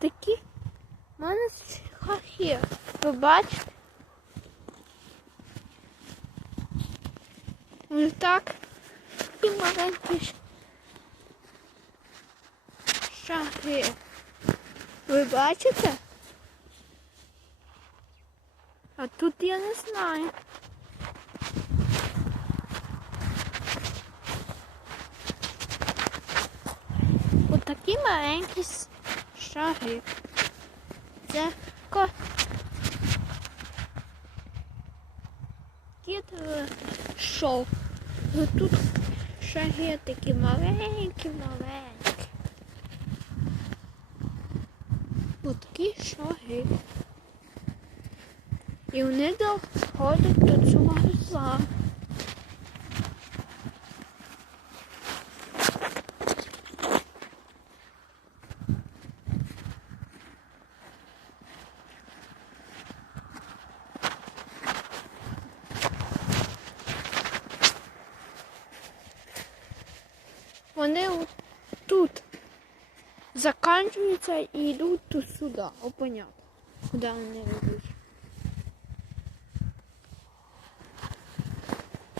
такі в мене шахи. Ви бачите? Ось так. І маленькі шахи. Ви бачите? А тут я не знаю. Отакі маленькі шаги. Це ко... Кіт е, шов. Ну тут шаги такі маленькі, маленькі. Отакі шаги. І вони доходять до цього Вони тут закінчуються і йдуть сюди. Понятно. Куди вони йдуть.